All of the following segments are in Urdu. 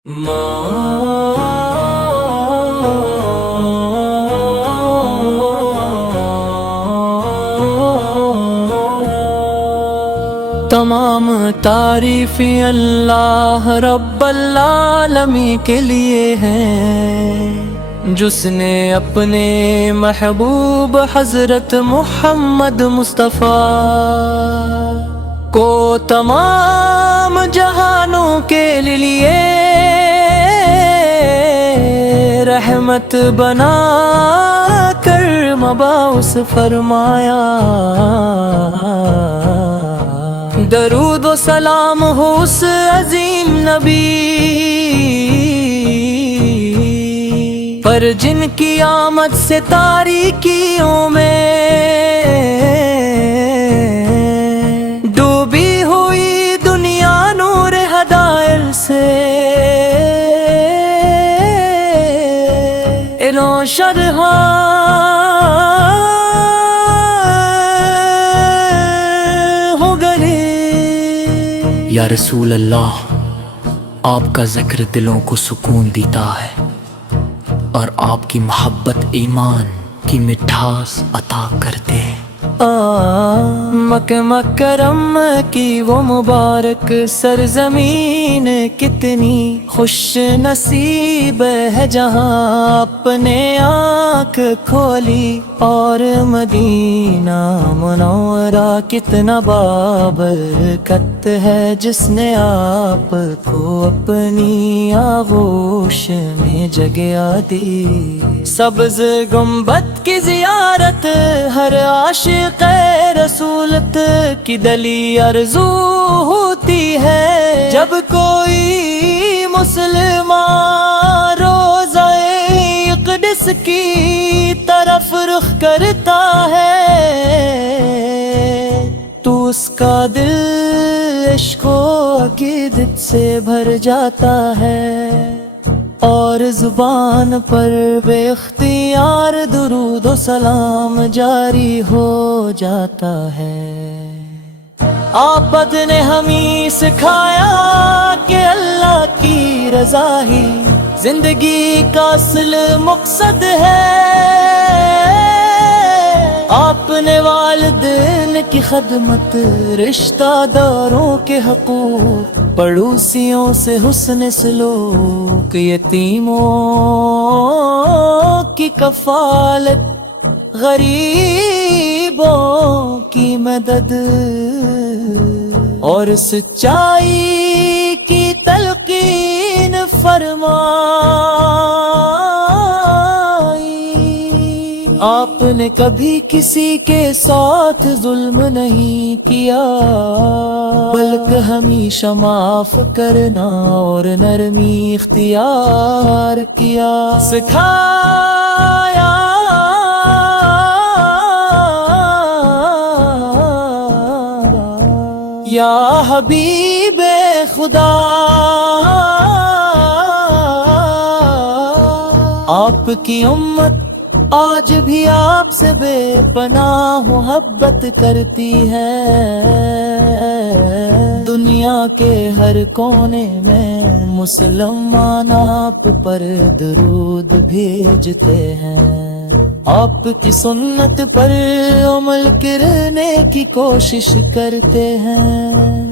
تمام تعریف اللہ رب العالمین کے لیے ہیں، جس نے اپنے محبوب حضرت محمد مصطفیٰ کو تمام جہانوں کے لیے رحمت بنا کر مبعوث فرمایا۔ درود و سلام ہو اس عظیم نبی پر جن کی آمد سے تاریکیوں میں ڈوبی ہوئی دنیا نور ہدایت سے روشن ہو گئے۔ یا رسول اللہ، آپ کا ذکر دلوں کو سکون دیتا ہے اور آپ کی محبت ایمان کی مٹھاس عطا کرتے ہیں۔ مکہ مکرم کی وہ مبارک سرزمین کتنی خوش نصیب ہے جہاں اپنے آنکھ کھولی، اور مدینہ منورہ کتنا بابرکت ہے جس نے آپ کو اپنی آغوش میں جگہ دی۔ سبز گنبد کی زیارت ہر عاشق رسولت کی دلی آرزو ہوتی ہے، جب کوئی مسلمان روضہ اقدس کی طرف رخ کرتا ہے تو اس کا دل عشق و عقیدت سے بھر جاتا ہے، اور زبان پر بے اختیار درود و سلام جاری ہو جاتا ہے۔ آپد نے ہمیں سکھایا کہ اللہ کی رضا ہی زندگی کا اصل مقصد ہے۔ آپ نے والدین کی خدمت، رشتہ داروں کے حقوق، پڑوسیوں سے حسن سلوک، یتیموں کی کفالت، غریبوں کی مدد اور سچائی کی تلقین فرمائی۔ آپ نے کبھی کسی کے ساتھ ظلم نہیں کیا، بلکہ ہمیشہ معاف کرنا اور نرمی اختیار کیا، سکھایا۔ یا حبیب خدا، آپ کی امت آج بھی آپ سے بے پناہ محبت کرتی ہے۔ دنیا کے ہر کونے میں مسلمان آپ پر درود بھیجتے ہیں، آپ کی سنت پر عمل کرنے کی کوشش کرتے ہیں،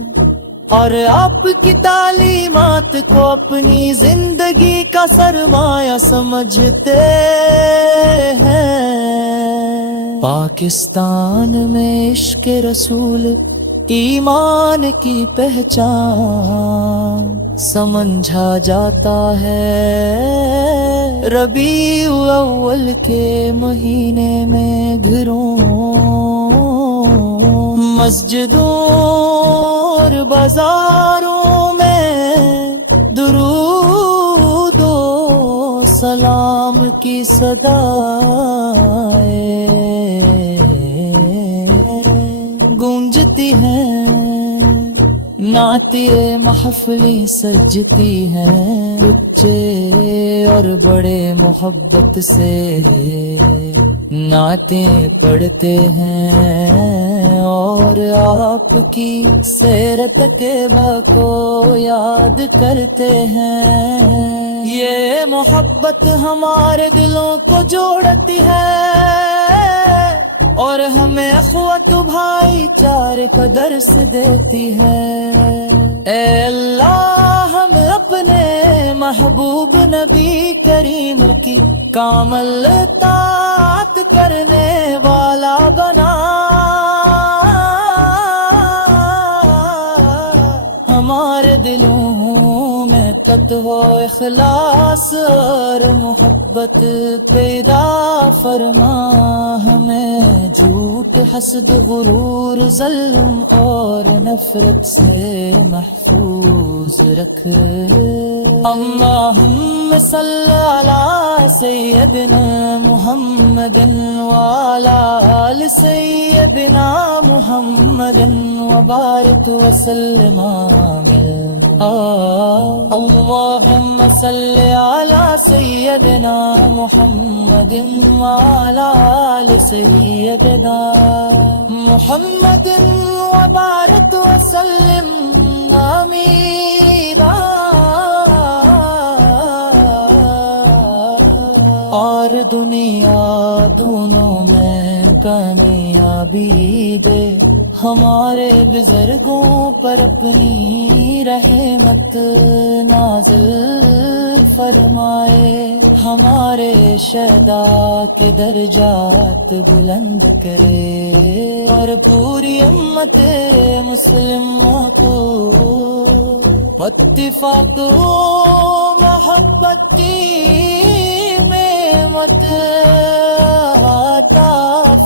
اور آپ کی تعلیمات کو اپنی زندگی کا سرمایہ سمجھتے ہیں۔ پاکستان میں عشق رسول ایمان کی پہچان سمجھا جاتا ہے۔ ربیع الاول کے مہینے میں گھروں، مسجدوں اور بازاروں میں درود و سلام کی صدائیں گونجتی ہیں، نعتیں محفلیں سجتی ہیں، بچے اور بڑے محبت سے نعتیں پڑھتے ہیں اور آپ کی سیرت کے کو یاد کرتے ہیں۔ یہ محبت ہمارے دلوں کو جوڑتی ہے اور ہمیں اخوت بھائی چارے کا درس دیتی ہے۔ اے اللہ ہمیں اپنے محبوب نبی کریم کی کامل اطاعت کرنے والا بنا۔ ہمارے دلوں میں تقوی اخلاص اور محبت پیدا فرما، ہمیں جھوٹ حسد غرور ظلم اور نفرت سے محفوظ رکھ۔ اللہم صلی علی سیدنا محمد وعلی آل سیدنا محمد وبارک وسلم آمین۔ اللہم صلی علی سیدنا محمد وعلی آل سیدنا محمد وبارک وسلم آمین۔ اور دنیا دونوں میں کامیابی دے، ہمارے بزرگوں پر اپنی رحمت نازل فرمائے، ہمارے شہداء کے درجات بلند کرے اور پوری امت مسلموں کو اتفاق و محبت کی نعمت عطا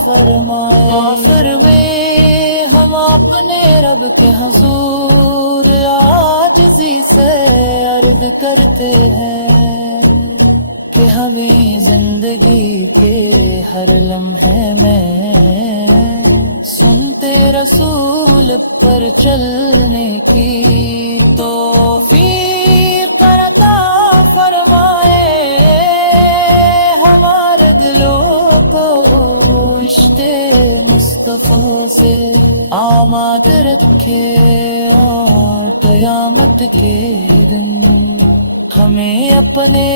فرمائے۔ آخر میں ہم اپنے رب کے حضور عاجزی سے عرض کرتے ہیں کہ ہمیں زندگی کے ہر لمحے میں سنتے رسول پر چلنے کی توفیق عطا فرمائے، ہمارے دلوں کو عشق مصطفیٰ سے آماد رکھے اور قیامت کے دن ہمیں اپنے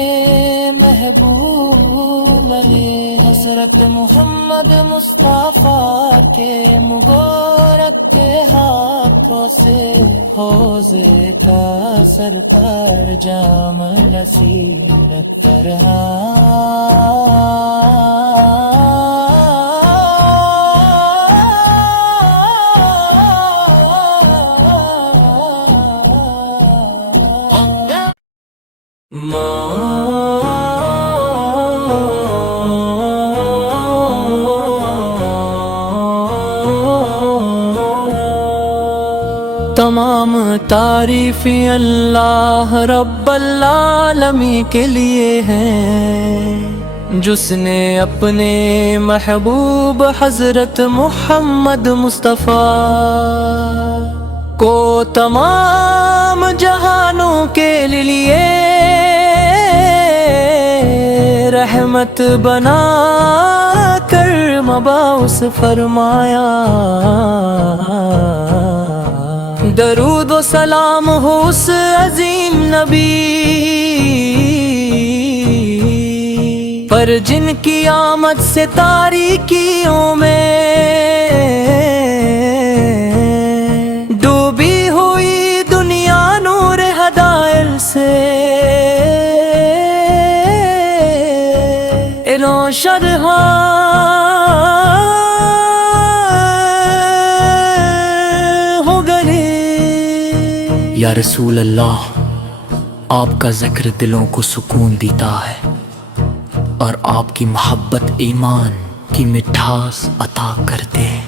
محبوب علی حضرت محمد مصطفیٰ کے مبارک کے ہاتھوں سے حوض کا سرکار جام نصیرت کرا۔ تمام تعریفیں اللہ رب العالمین کے لیے ہیں، جس نے اپنے محبوب حضرت محمد مصطفیٰ کو تمام جہانوں کے لیے رحمت بنا کر مبعوث فرمایا۔ درود و سلام ہو اس عظیم نبی پر جن کی آمد سے تاریکیوں میں ڈوبی ہوئی دنیا نور ہدایت سے روشن یا رسول اللہ، آپ کا ذکر دلوں کو سکون دیتا ہے اور آپ کی محبت ایمان کی مٹھاس عطا کرتے ہیں۔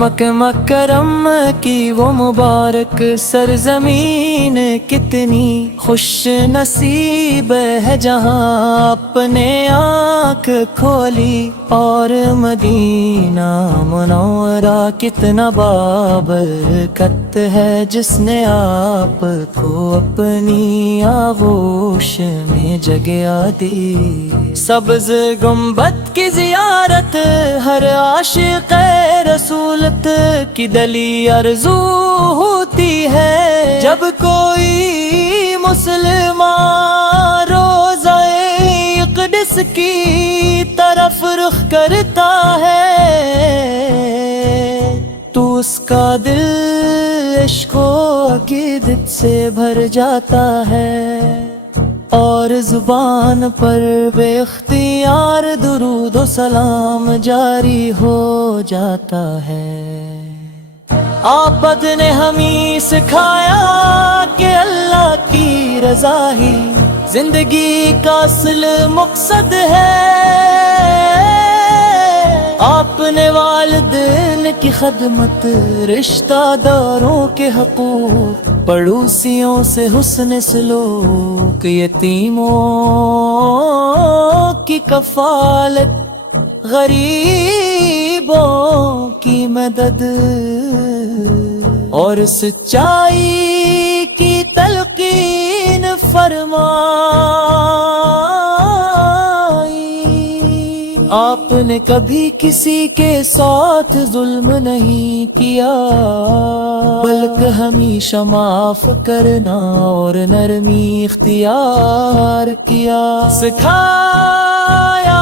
مکہ مکرم کی وہ مبارک سرزمین کتنی خوش نصیب ہے جہاں اپنے آنکھ کھولی، اور مدینہ منورہ کتنا بابرکت ہے جس نے آپ کو اپنی آغوش میں جگہ دی۔ سبز گنبد کی زیارت ہر عاشق رسولت کی دلی آرزو ہوتی ہے، جب کوئی مسلمان روضہ اقدس کی طرف رخ کرتا ہے تو اس کا دل عشق و عقیدت سے بھر جاتا ہے، اور زبان پر بے اختیار درود و سلام جاری ہو جاتا ہے۔ آپد نے ہمیں سکھایا کہ اللہ کی رضا ہی زندگی کا اصل مقصد ہے۔ آپ نے والدین کی خدمت، رشتہ داروں کے حقوق، پڑوسیوں سے حسن سلوک، یتیموں کی کفالت، غریبوں کی مدد اور سچائی کی تلقین فرمائی۔ آپ نے کبھی کسی کے ساتھ ظلم نہیں کیا، بلکہ ہمیشہ معاف کرنا اور نرمی اختیار کیا سکھایا۔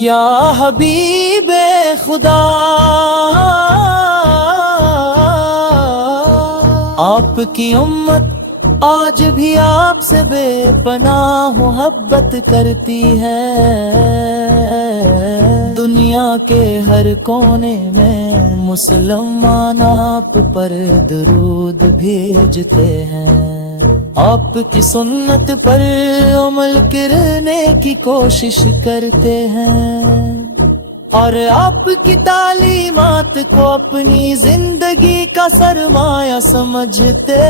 یا حبیب خدا، آپ کی امت آج بھی آپ سے بے پناہ محبت کرتی ہے۔ دنیا کے ہر کونے میں مسلمان آپ پر درود بھیجتے ہیں، آپ کی سنت پر عمل کرنے کی کوشش کرتے ہیں، اور آپ کی تعلیمات کو اپنی زندگی کا سرمایہ سمجھتے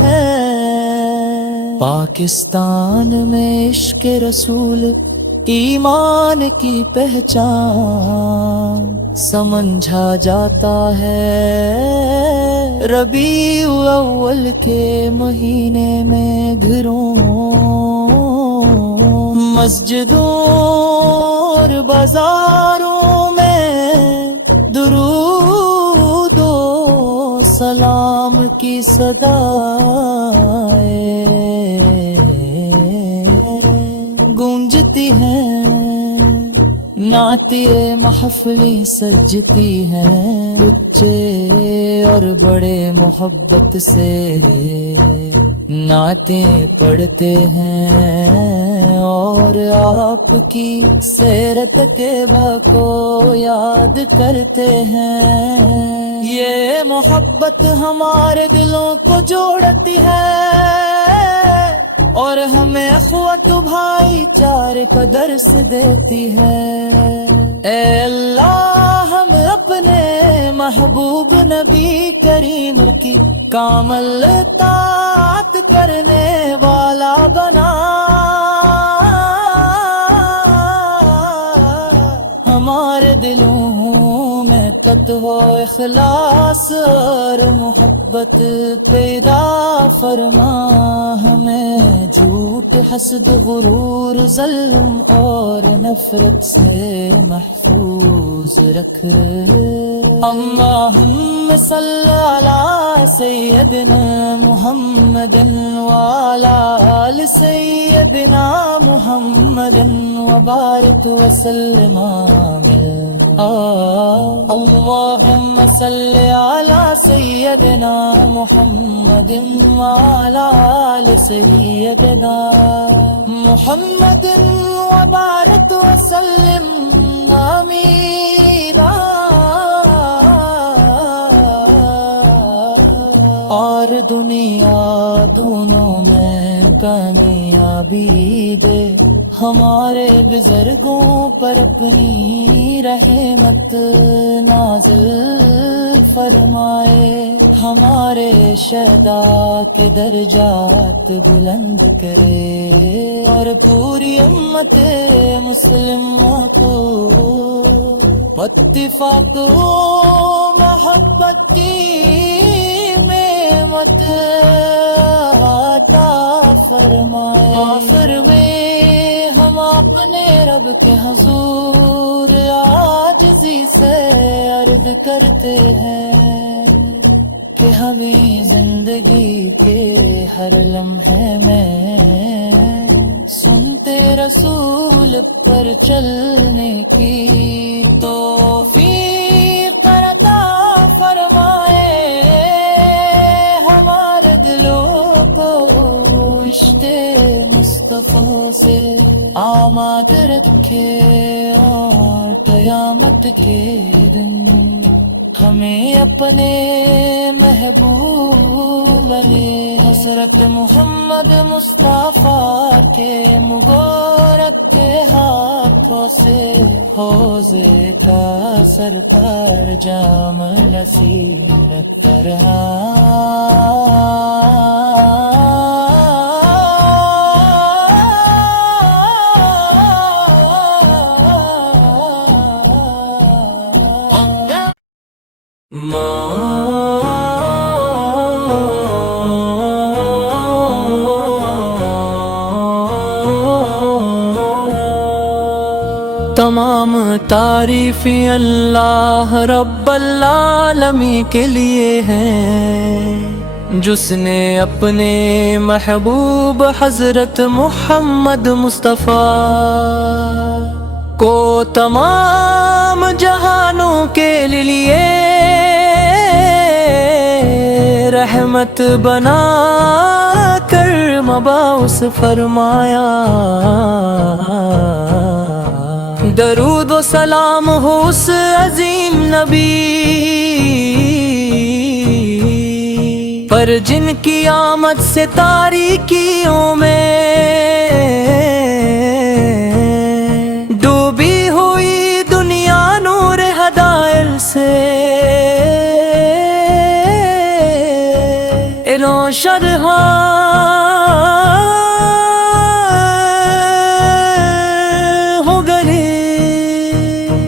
ہیں۔ پاکستان میں عشق رسول ایمان کی پہچان سمجھا جاتا ہے۔ ربیع الاول کے مہینے میں گھروں، مسجدوں اور بازاروں میں درود و سلام کی صدائیں گونجتی ہیں، نعتیں محفلیں سجتی ہیں، بچے اور بڑے محبت سے نعتیں پڑھتے ہیں، اور آپ کی سیرت کے کو یاد کرتے ہیں۔ یہ محبت ہمارے دلوں کو جوڑتی ہے اور ہمیں اخوت بھائی چارے کا درس دیتی ہے۔ اے اللہ ہمیں اپنے محبوب نبی کریم کی کامل اطاعت کرنے والا بنا، ہمارے دلوں میں تقوی اخلاص اور محبت پیدا فرما، ہمیں جھوٹ حسد غرور ظلم اور نفرت سے محفوظ رکھ۔ اللہم صلی علی سیدنا محمد وعلی آل سیدنا محمد وبارک وسلم آمین۔ اللہم صلی علی سیدنا محمد وعلی آل سیدنا محمد وبارک وسلم آمین۔ اور دنیا دونوں میں کامیابی دے ہمارے بزرگوں پر اپنی رحمت نازل فرمائے، ہمارے شہدا کے درجات بلند کرے، اور پوری امت مسلمہ کو اتفاق و محبت کی نعمت عطا فرمائے۔ آخر میں ہم اپنے رب کے حضور عاجزی سے عرض کرتے ہیں کہ ہمیں زندگی کے ہر لمحے میں سنتے رسول پر چلنے کی توفیق عطا فرمائے، ہمارے دلوں کو عشق مصطفیٰ سے آماد رکھے، اور قیامت کے دن ہمیں اپنے محبوب علی حضرت محمد مصطفیٰ کے مبارک کے ہاتھوں سے حوض کا سرکار جام نصیب تمام تعریفیں اللہ رب العالمین کے لیے ہیں، جس نے اپنے محبوب حضرت محمد مصطفیٰ کو تمام جہانوں کے لیے رحمت بنا کر مبعوث فرمایا۔ درود و سلام ہو اس عظیم نبی پر جن کی آمد سے تاریکیوں میں ڈوبی ہوئی دنیا نور ہدایت سے روشن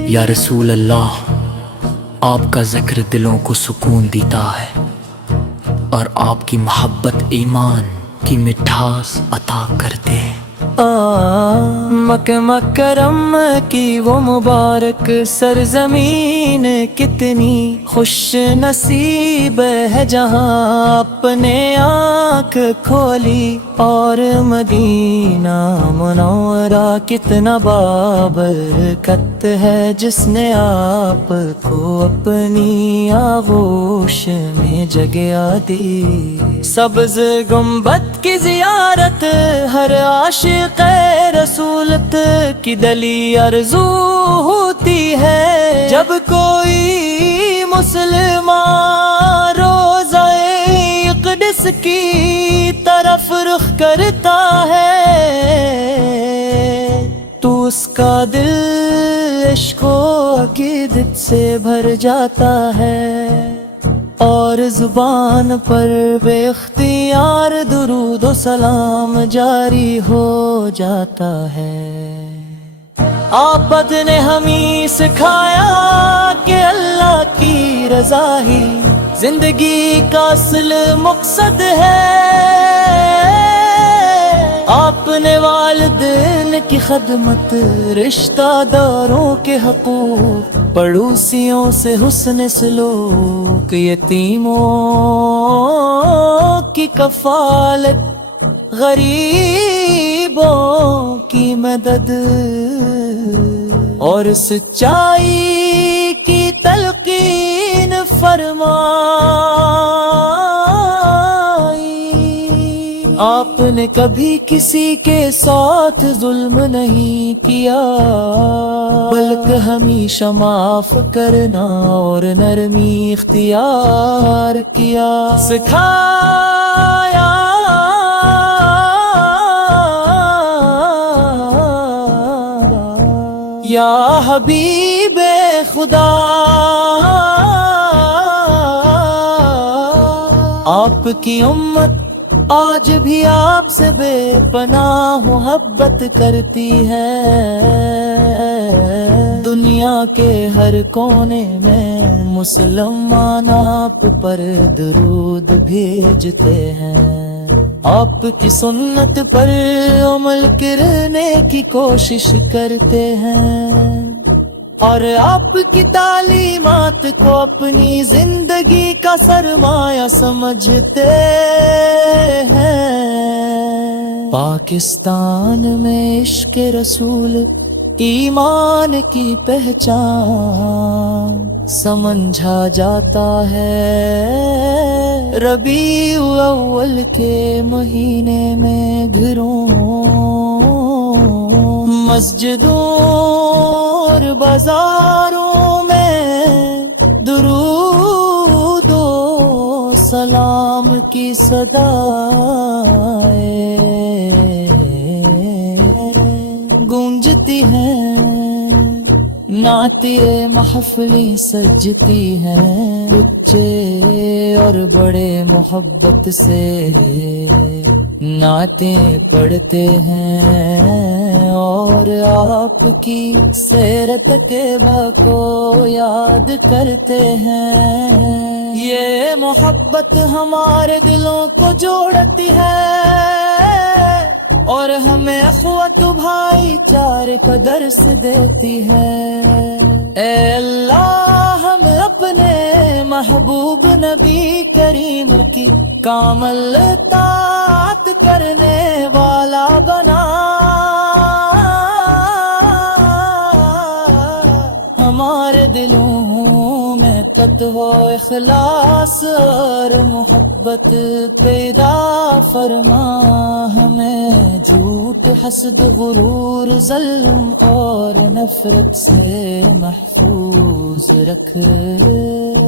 یا رسول اللہ، آپ کا ذکر دلوں کو سکون دیتا ہے، اور آپ کی محبت ایمان کی مٹھاس عطا کرتے ہیں۔ مکہ مکرم کی وہ مبارک سرزمین کتنی خوش نصیب ہے، جہاں اپنے آنکھ کھولی، اور مدینہ منورہ کتنا بابرکت ہے، جس نے آپ کو اپنی آغوش میں جگہ دی۔ سبز گنبد کی زیارت ہر عاشق رسولت کی دلی آرزو ہوتی ہے، جب کوئی مسلمان روضہ اقدس کی طرف رخ کرتا ہے، تو اس کا دل عشق و عقیدت سے بھر جاتا ہے، اور زبان پر بے اختیار درود و سلام جاری ہو جاتا ہے۔ آپد نے ہمیں سکھایا کہ اللہ کی رضا ہی زندگی کا اصل مقصد ہے، آپ نے والدین کی خدمت، رشتہ داروں کے حقوق، پڑوسیوں سے حسن سلوک، یتیموں کی کفالت، غریبوں کی مدد، اور سچائی کی تلقین فرمائی۔ آپ نے کبھی کسی کے ساتھ ظلم نہیں کیا، بلکہ ہمیشہ معاف کرنا اور نرمی اختیار کیا، سکھایا یا حبیب خدا، آپ کی امت آج بھی آپ سے بے پناہ محبت کرتی ہے، دنیا کے ہر کونے میں مسلمان آپ پر درود بھیجتے ہیں، آپ کی سنت پر عمل کرنے کی کوشش کرتے ہیں، اور آپ کی تعلیمات کو اپنی زندگی کا سرمایہ سمجھتے ہیں۔ پاکستان میں عشق رسول ایمان کی پہچان سمجھا جاتا ہے، ربیع الاول کے مہینے میں گھروں، مسجدوں اور بازاروں میں درود و سلام کی صدائیں گونجتی ہیں، نعتیں محفلی سجتی ہیں، بچے اور بڑے محبت سے نعتیں پڑھتے ہیں، اور آپ کی سیرت کے کو یاد کرتے ہیں۔ یہ محبت ہمارے دلوں کو جوڑتی ہے اور ہمیں اخوت بھائی چارے کا درس دیتی ہے۔ اے اللہ ہمیں اپنے محبوب نبی کریم کی کامل اطاعت کرنے والا بنا، ہمارے دلوں میں تقوی اخلاص اور محبت پیدا فرما، ہمیں جھوٹ حسد غرور ظلم اور نفرت سے محفوظ رکھ۔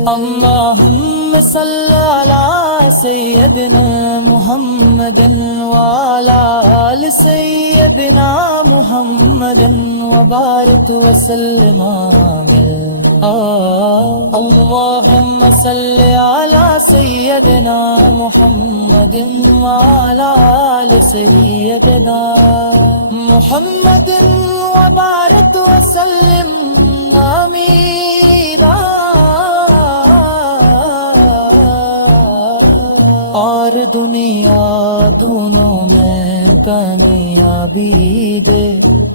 اللہم صلی علی سیدنا محمد وعلی آل سیدنا محمد وبارک وسلم اللہم صلی علی سیدنا محمد وعلی آل سیدنا محمد وبارک وسلم آمین۔ اور دنیا دونوں میں کامیابی دے،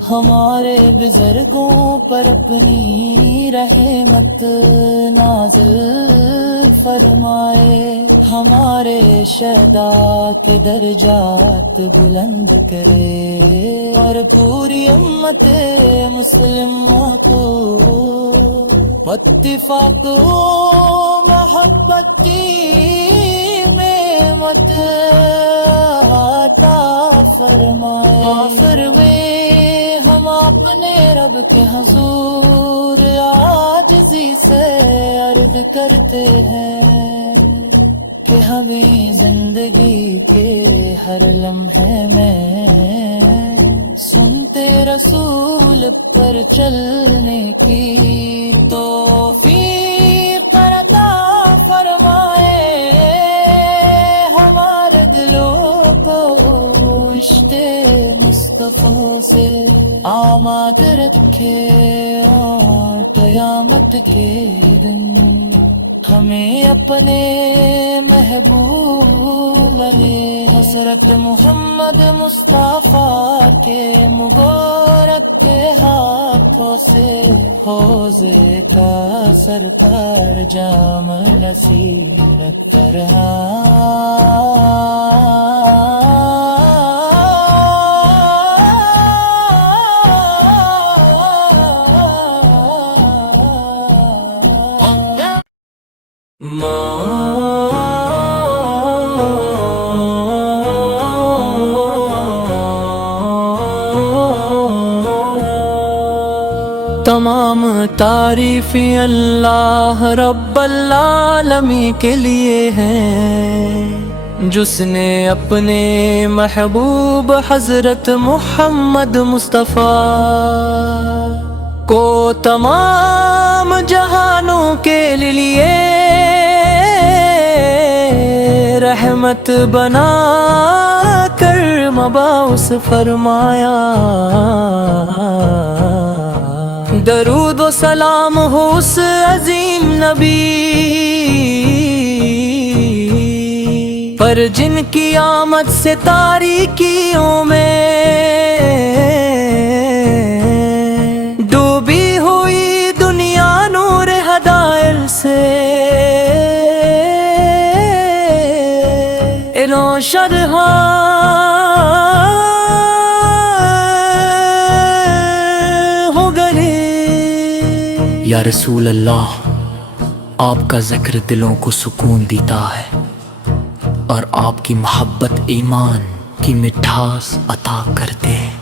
ہمارے بزرگوں پر اپنی رحمت نازل فرمائے، ہمارے شہداء کے درجات بلند کرے، اور پوری امت مسلمہ کو اتفاق و محبت کی نعمت عطا فرمائے۔ آخر میں ہم اپنے رب کے حضور عاجزی سے عرض کرتے ہیں کہ ہمیں زندگی کے ہر لمحے میں سنتے رسول پر چلنے کی توفیق عطا فرمائے، ہمارے دلوں کو عشق مصطفیٰ سے آماد رکھے، اور قیامت کے دن ہمیں اپنے محبوب میں حضرت محمد مصطفیٰ کے مبارک کے ہاتھوں سے حوضے کا سرکار جام نصیب کرا۔ تمام تعریفیں اللہ رب العالمین کے لیے ہیں، جس نے اپنے محبوب حضرت محمد مصطفیٰ کو تمام جہانوں کے لیے رحمت بنا کر مبعوث فرمایا۔ درود و سلام ہو اس عظیم نبی پر جن کی آمد سے تاریکیوں میں ڈوبی ہوئی دنیا نور ہدایت سے روشن ہو گئے۔ یا رسول اللہ، آپ کا ذکر دلوں کو سکون دیتا ہے اور آپ کی محبت ایمان کی مٹھاس عطا کرتے ہیں۔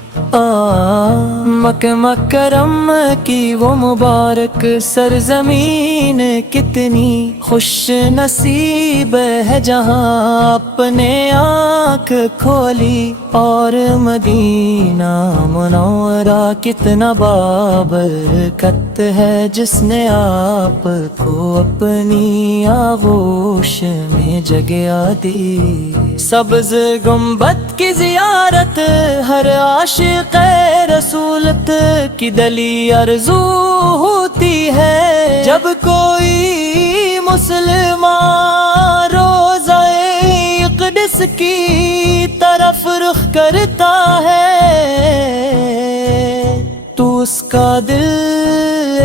مکہ مکرم کی وہ مبارک سرزمین کتنی خوش نصیب ہے جہاں اپنے آنکھ کھولی، اور مدینہ منورہ کتنا بابرکت ہے جس نے آپ کو اپنی آغوش میں جگہ دی۔ سبز گنبد کی زیارت ہر عاشق رسولت کی دلی آرزو ہوتی ہے، جب کوئی مسلمان روضہ اقدس کی طرف رخ کرتا ہے تو اس کا دل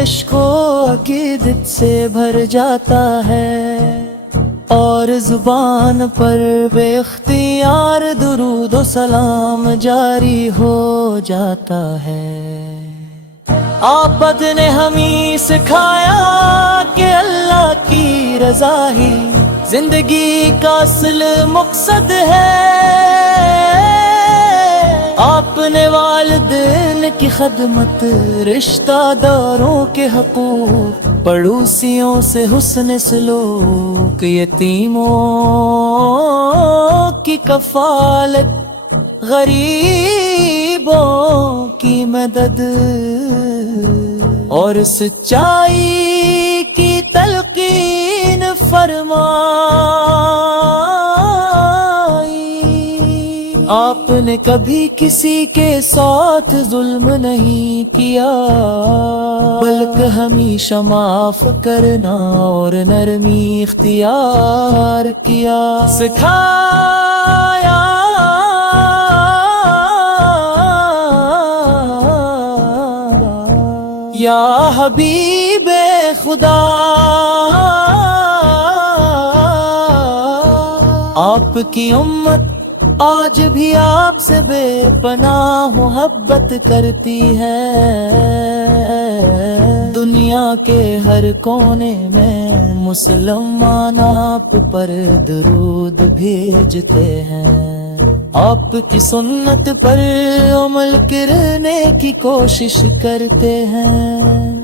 عشق و عقیدت سے بھر جاتا ہے، اور زبان پر بے اختیار درود و سلام جاری ہو جاتا ہے۔ آپد نے ہمیں سکھایا کہ اللہ کی رضا ہی زندگی کا اصل مقصد ہے۔ آپ نے والدین کی خدمت، رشتہ داروں کے حقوق، پڑوسیوں سے حسن سلوک، یتیموں کی کفالت، غریبوں کی مدد اور سچائی کی تلقین فرمائی۔ آپ نے کبھی کسی کے ساتھ ظلم نہیں کیا، بلکہ ہمیشہ معاف کرنا اور نرمی اختیار کیا سکھایا۔ یا حبیب خدا، آپ کی امت آج بھی آپ سے بے پناہ محبت کرتی ہے۔ دنیا کے ہر کونے میں مسلمان آپ پر درود بھیجتے ہیں، آپ کی سنت پر عمل کرنے کی کوشش کرتے ہیں،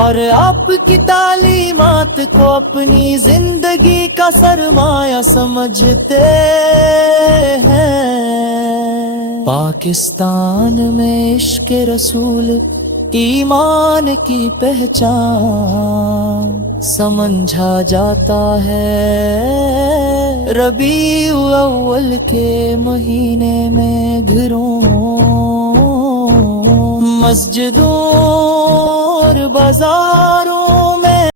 اور آپ کی تعلیمات کو اپنی زندگی کا سرمایہ سمجھتے ہیں۔ پاکستان میں عشق رسول ایمان کی پہچان سمجھا جاتا ہے۔ ربیع الاول کے مہینے میں گھروں، مسجدوں اور بازاروں